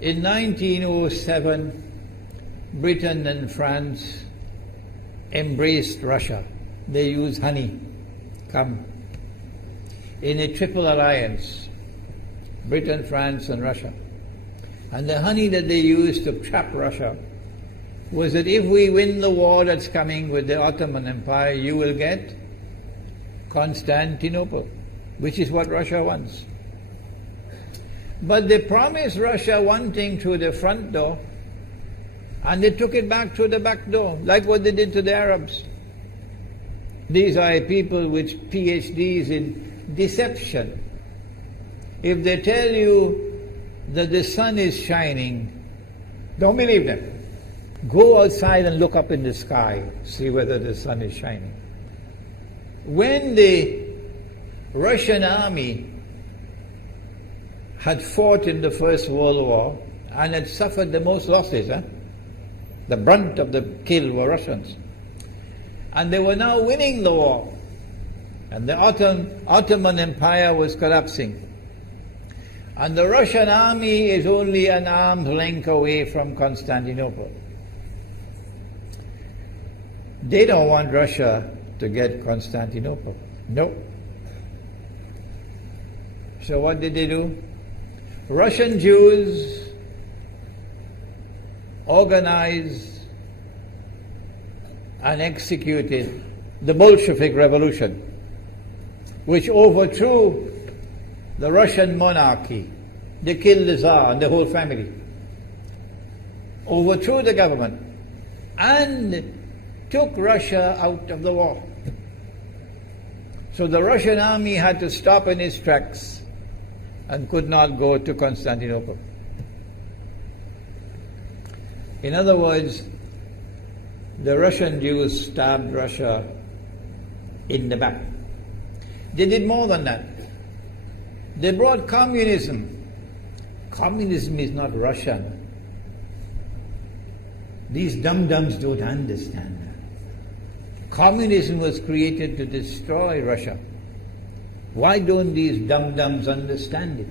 In 1907, Britain and France embraced Russia. They used honey, in a triple alliance, Britain, France and Russia. And the honey that they used to trap Russia was that if we win the war that's coming with the Ottoman Empire, you will get Constantinople, which is what Russia wants. But they promised Russia one thing through the front door, and they took it back through the back door, like what they did to the Arabs. These are people with PhDs in deception. If they tell you that the sun is shining, don't believe them. Go outside and look up in the sky, see whether the sun is shining. When the Russian army had fought in the First World War and had suffered the most losses, the brunt of the kill were Russians. And they were now winning the war. And the Ottoman Empire was collapsing. And the Russian army is only an arm's length away from Constantinople. They don't want Russia to get Constantinople. No. So what did they do? Russian Jews organized and executed the Bolshevik Revolution, which overthrew the Russian monarchy. They killed the Tsar and the whole family, overthrew the government, and took Russia out of the war. So the Russian army had to stop in its tracks and could not go to Constantinople. In other words, the Russian Jews stabbed Russia in the back. They did more than that. They brought communism. Communism is not Russian. These dum-dums don't understand that. Communism was created to destroy Russia. Why don't these dum-dums understand it?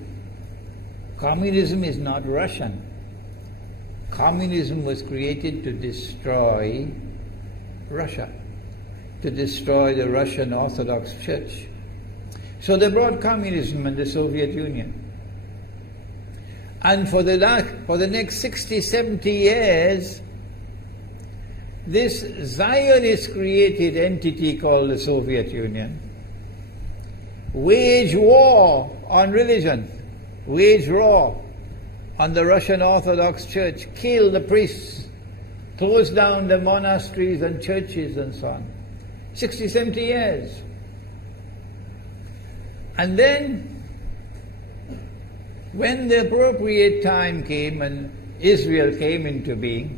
Communism is not Russian. Communism was created to destroy Russia, to destroy the Russian Orthodox Church. So they brought communism in the Soviet Union. And for the next 60, 70 years, this Zionist-created entity called the Soviet Union waged war on religion, waged war on the Russian Orthodox Church, killed the priests, closed down the monasteries and churches and so on. 60, 70 years. And then, when the appropriate time came and Israel came into being,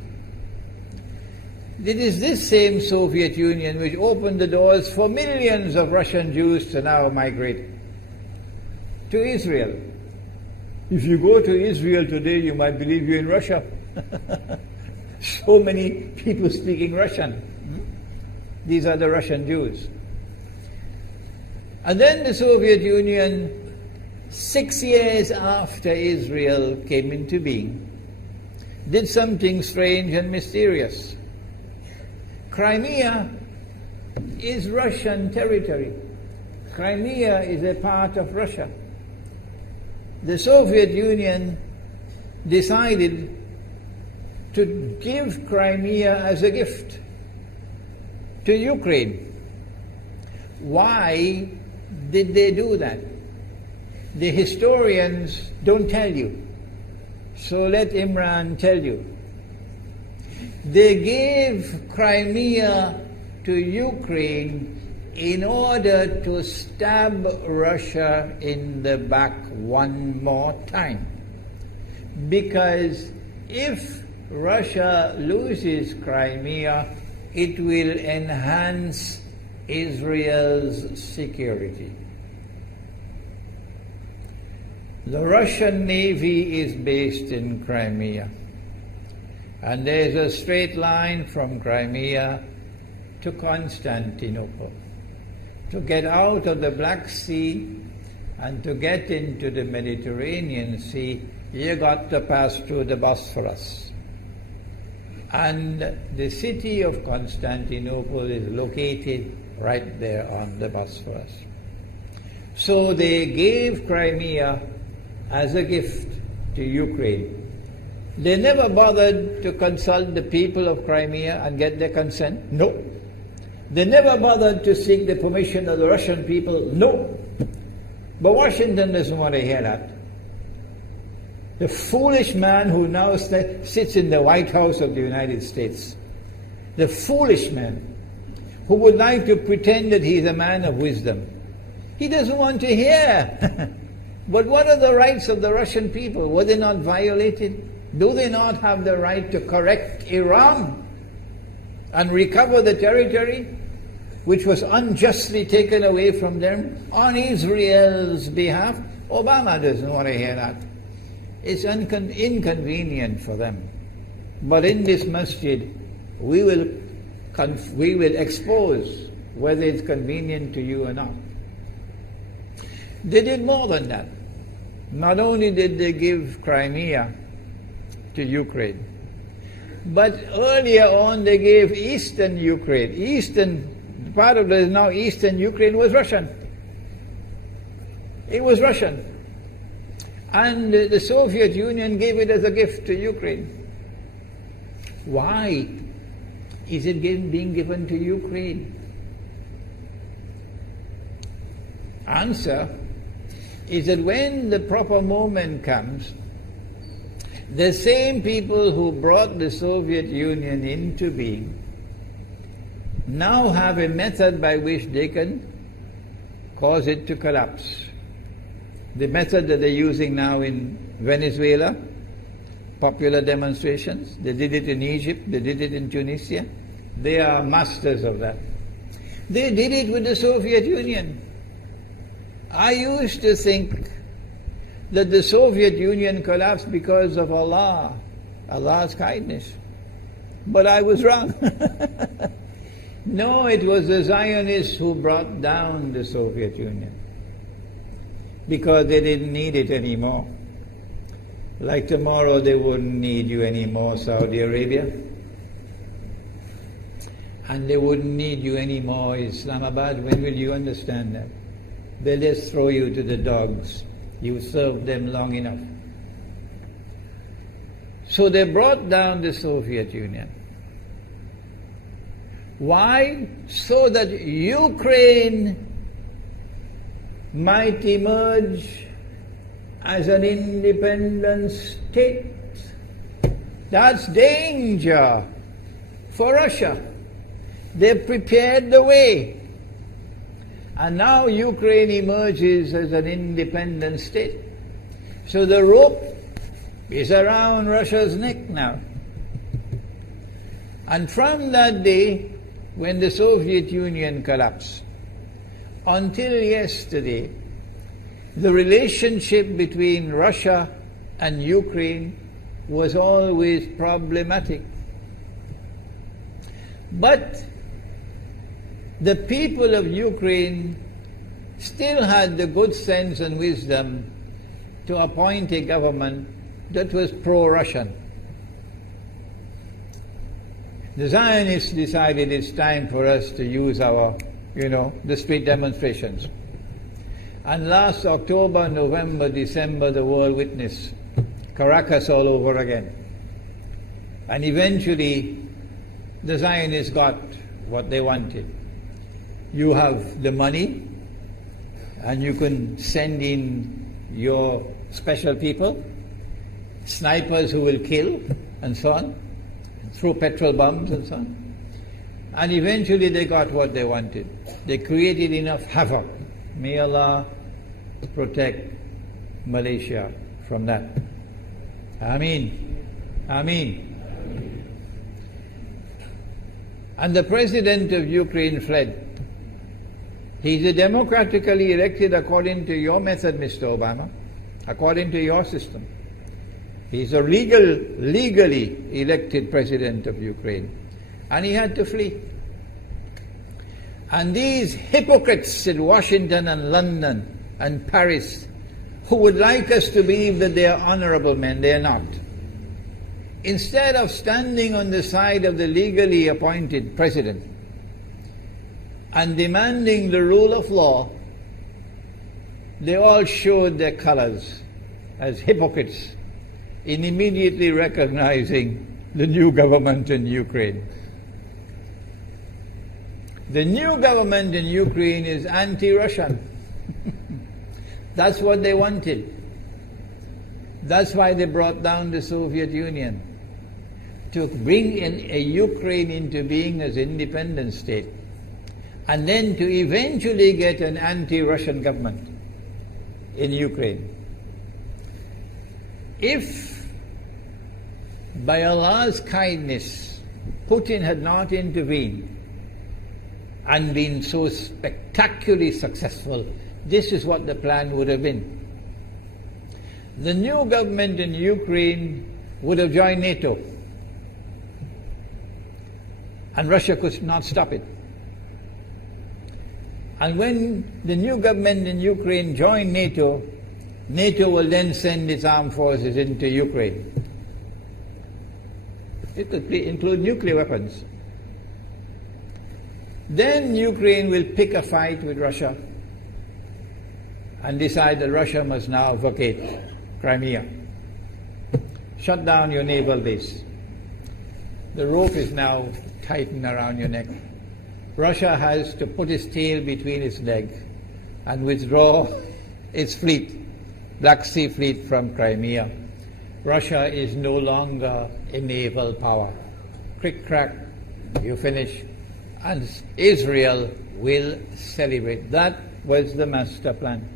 it is this same Soviet Union which opened the doors for millions of Russian Jews to now migrate to Israel. If you go to Israel today, you might believe you're in Russia. So many people speaking Russian. These are the Russian Jews. And then the Soviet Union, 6 years after Israel came into being, did something strange and mysterious. Crimea is Russian territory. Crimea is a part of Russia. The Soviet Union decided to give Crimea as a gift to Ukraine. Why did they do that? The historians don't tell you. So let Imam tell you. They gave Crimea to Ukraine in order to stab Russia in the back one more time. Because if Russia loses Crimea, it will enhance Israel's security. The Russian Navy is based in Crimea. And there's a straight line from Crimea to Constantinople. To get out of the Black Sea and to get into the Mediterranean Sea, you got to pass through the Bosphorus. And the city of Constantinople is located right there on the Bosphorus. So they gave Crimea as a gift to Ukraine. They never bothered to consult the people of Crimea and get their consent. No. They never bothered to seek the permission of the Russian people. No. But Washington doesn't want to hear that. The foolish man who now sits in the White House of the United States, the foolish man who would like to pretend that he's a man of wisdom, he doesn't want to hear. But what are the rights of the Russian people? Were they not violated? Do they not have the right to correct Iran and recover the territory which was unjustly taken away from them on Israel's behalf? Obama doesn't want to hear that. It's inconvenient for them. But in this masjid, we will expose whether it's convenient to you or not. They did more than that. Not only did they give Crimea to Ukraine, but earlier on they gave eastern Ukraine. Eastern, part of the now eastern Ukraine was Russian. It was Russian. And the Soviet Union gave it as a gift to Ukraine. Why is it being given to Ukraine? Answer is that when the proper moment comes, the same people who brought the Soviet Union into being now have a method by which they can cause it to collapse. The method that they're using now in Venezuela, popular demonstrations, they did it in Egypt, they did it in Tunisia. They are masters of that. They did it with the Soviet Union. I used to think that the Soviet Union collapsed because of Allah, Allah's kindness. But I was wrong. No, it was the Zionists who brought down the Soviet Union because they didn't need it anymore. Like tomorrow they wouldn't need you anymore, Saudi Arabia. And they wouldn't need you anymore, Islamabad. When will you understand that? They'll just throw you to the dogs. You served them long enough. So they brought down the Soviet Union. Why? So that Ukraine might emerge as an independent state. That's danger for Russia. They prepared the way. And now Ukraine emerges as an independent state. So the rope is around Russia's neck now. And from that day, when the Soviet Union collapsed, until yesterday, the relationship between Russia and Ukraine was always problematic. But the people of Ukraine still had the good sense and wisdom to appoint a government that was pro-Russian. The Zionists decided it's time for us to use our, the street demonstrations. And last October, November, December, the world witnessed Caracas all over again. And eventually, the Zionists got what they wanted. You have the money, and you can send in your special people, snipers who will kill, and so on, throw petrol bombs and so on. And eventually they got what they wanted. They created enough havoc. May Allah protect Malaysia from that. Ameen. Ameen. And the president of Ukraine fled. He's a democratically elected according to your method, Mr. Obama, according to your system. He's a legally elected president of Ukraine. And he had to flee. And these hypocrites in Washington and London and Paris who would like us to believe that they are honorable men. They are not. Instead of standing on the side of the legally appointed president and demanding the rule of law, they all showed their colors as hypocrites in immediately recognizing the new government in Ukraine. The new government in Ukraine is anti-Russian. That's what they wanted. That's why they brought down the Soviet Union, to bring in a Ukraine into being as independent state, and then to eventually get an anti-Russian government in Ukraine. If by Allah's kindness Putin had not intervened and been so spectacularly successful, this is what the plan would have been. The new government in Ukraine would have joined NATO, and Russia could not stop it. And when the new government in Ukraine joined NATO, NATO will then send its armed forces into Ukraine. It could include nuclear weapons. Then Ukraine will pick a fight with Russia and decide that Russia must now vacate Crimea. Shut down your naval base. The rope is now tightened around your neck. Russia has to put its tail between its legs and withdraw its fleet, Black Sea Fleet, from Crimea. Russia is no longer a naval power. Crick crack, you finish. And Israel will celebrate. That was the master plan.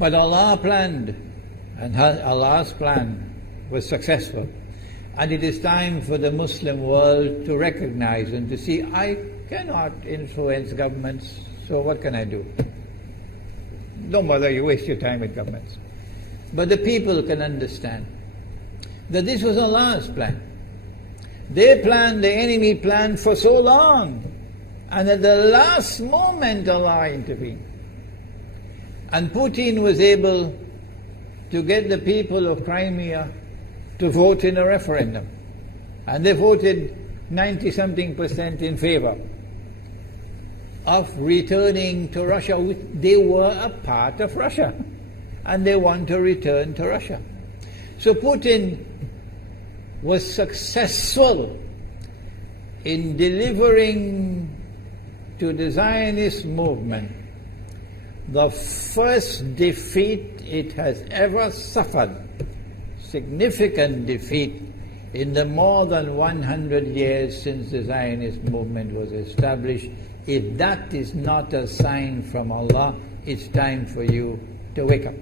But Allah planned, and Allah's plan was successful. And it is time for the Muslim world to recognize and to see, I cannot influence governments, so what can I do? Don't bother, you waste your time with governments. But the people can understand that this was Allah's plan. They planned, the enemy planned for so long, and at the last moment Allah intervened. And Putin was able to get the people of Crimea to vote in a referendum. And they voted 90-something% in favor of returning to Russia. They were a part of Russia, and they want to return to Russia. So Putin was successful in delivering to the Zionist movement the first defeat it has ever suffered, significant defeat, in the more than 100 years since the Zionist movement was established. If that is not a sign from Allah, it's time for you to wake up.